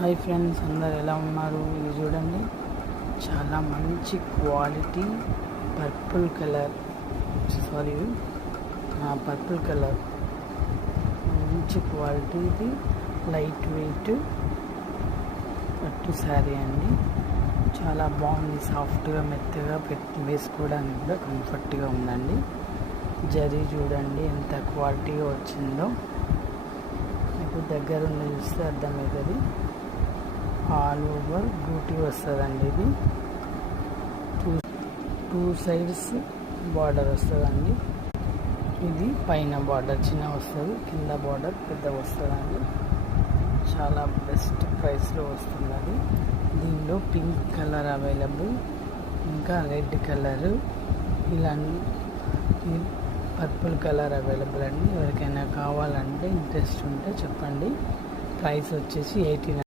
Hi friends, అందరు ఎలా ఉన్నారు? ఇది చూడండి, చాలా మంచి క్వాలిటీ పర్పుల్ కలర్ మంచి క్వాలిటీ. ఇది లైట్ వెయిట్ పట్టు శారీ అండి. చాలా బాగుంది, సాఫ్ట్గా మెత్తగా వేసుకోవడానికి కూడా కంఫర్ట్గా ఉందండి. జరీ చూడండి ఎంత క్వాలిటీగా వచ్చిందో, మీకు దగ్గర ఉండి చూస్తే అర్థమవుతుంది. ఆల్ ఓవర్ బ్యూటీ వస్తుందండి. ఇది టూ సైడ్స్ బార్డర్ వస్తుందండి. ఇది పైన బార్డర్ చిన్న వస్తుంది, కింద బార్డర్ పెద్ద వస్తుందండి. చాలా బెస్ట్ ప్రైస్లో వస్తుంది అది. దీనిలో పింక్ కలర్ అవైలబుల్, ఇంకా రెడ్ కలరు, ఇలాంటి పర్పుల్ కలర్ అవైలబుల్ అండి. ఎవరికైనా కావాలంటే ఇంట్రెస్ట్ ఉంటే చెప్పండి. ప్రైస్ వచ్చేసి 89.